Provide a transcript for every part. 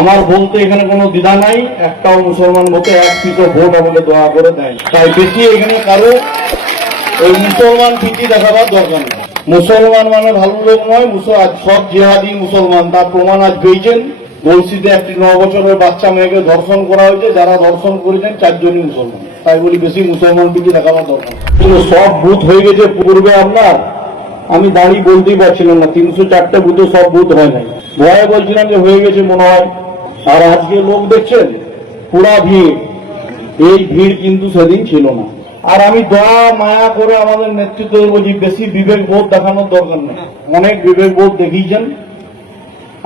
আমার বলতে এখানে কোনো দ্বিধা নাই, একটাও মুসলমান মতে এক পিসও ভোট আমাকে দয়া করে দেয়। তাই বেশি এখানে কারো ওই মুসলমান ভীতি দেখাবার দরকার নেই। মুসলমান মানে ভালো লোক নয়, সব জিহাদি মুসলমান, তার প্রমাণ আজ পেয়েছেন। গলসিতে একটি 9 বছরের বাচ্চা মেয়েকে ধর্ষণ করা হয়েছে, যারা ধর্ষণ করেছেন 4 জনই মুসলমান। তাই বলি বেশি মুসলমান ভীতি দেখাবার দরকার। কিন্তু সব বুথ হয়ে গেছে পূর্বে আপনার, আমি দাঁড়িয়ে বলতেই পারছিলাম না, 304টে বুথে সব বুথ হয় নাই, ভয়ে বলছিলাম যে হয়ে গেছে মনে হয়। আর আজকে লোক দেখছেন পুরা ভিড়, এই ভিড় কিন্তু সেদিন ছিল না। আর আমি দয়া মায়া করে আমাদের নেতৃত্ব বলছি, বেশি বিবেক বোধ দেখানোর দরকার নেই। অনেক বিবেক বোধ দেখিয়েছেন,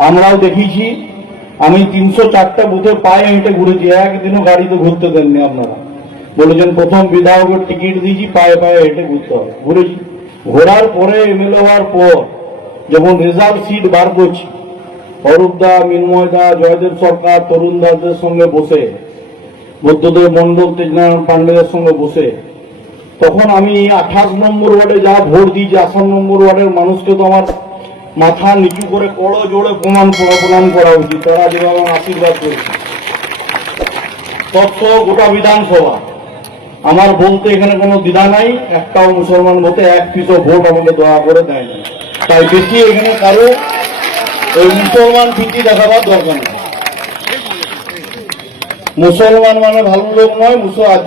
আমরাও দেখিয়েছি। আমি 304টে বুথে পায়ে হেঁটে ঘুরেছি, একদিনও গাড়িতে ঘুরতে দেননি আপনারা। বলেছেন প্রথম বিধায়কের টিকিট দিয়েছি, পায়ে পায়ে হেঁটে ঘুরতে হবে, ঘুরেছি। ঘোরার পরে এমএলএ হওয়ার পর যখন রেজাল্ট সিট বার করছি, অরূপ দা, মিনময় দা, জয়দেব সরকার, তরুণ দাসদের সঙ্গে বসে, বুদ্ধদেব মন্ডল, তেজনারায়ণ পান্ডেদের সঙ্গে বসে, তখন আমি 28 নম্বর ওয়ার্ডে যা ভোট দিয়েছি, 8 নম্বর ওয়ার্ডের মানুষকে তো আমার মাথা নিচু করে কড় জোড়ে প্রণাম করা উচিত। তারা যেভাবে আমার আশীর্বাদ করেছে, তথ্য গোটা বিধানসভা, আমার বলতে এখানে কোনো দ্বিধা নাই, একটাও মুসলমান মতে এক পিসও ভোট আমাকে দয়া করে দেয় না। তাই বেশি এখানে কারো ওই মুসলমান ভীতি দেখাবার দরকার নেই। মুসলমান মানে ভালো লোক নয়,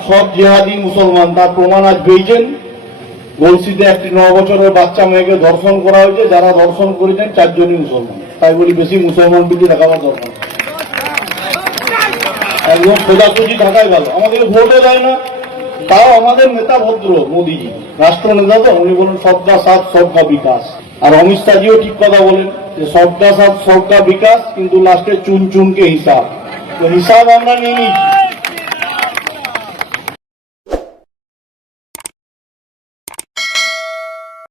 সব জিহাদি মুসলমান, তার প্রমাণ আজ পেয়েছেন। গলসিতে একটি 9 বছরের বাচ্চা মেয়েকে ধর্ষণ করা হয়েছে, যারা ধর্ষণ করেছেন 4 জনই মুসলমান। তাই বলি বেশি মুসলমান ভীতি দেখাবার দরকার নেই। একদম সোজাসুজি থাকাই ভালো। আমাদেরকে ভোটও দেয় না, তাও আমাদের নেতা ভদ্র মোদীজি, রাষ্ট্র নেতা, তো উনি বলেন সবকা সাথ সবকা বিকাশ। আর অমিত শাহজিও ঠিক কথা বলেন যে সবকা সাথ সবকা বিকাশ, কিন্তু লাস্টে চুন চুনকে হিসাব। তো হিসাব আমরা নিয়ে নিয়েছি।